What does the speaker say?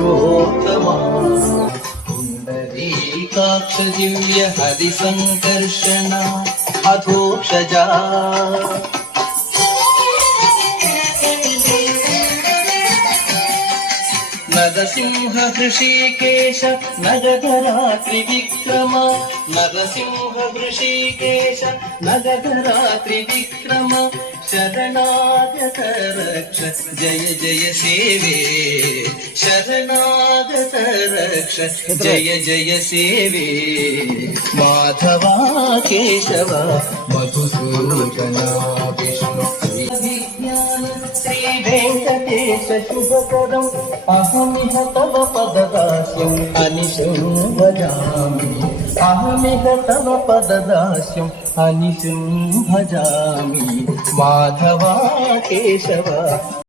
पुरुषोत्तमा पुण्डरीकाक्ष दिव्य हरिसङ्कर्षणा अधोक्षजा नरसिंह हृषीकेश नगधरा त्रिविक्रम नरसिंह हृषीकेश नगधरा त्रिविक्रम शरणागत रक्ष जय जय सेवे शरणागत रक्ष जय जय सेवे माधवा केशव मधुसूदना विष्णु श्री वेंकटेश शुभकरम् अहमिह तव पददास्यम् अनिशं भजामि अहमिह तव पददास्यम् अनिशं भजामि माधवा केशव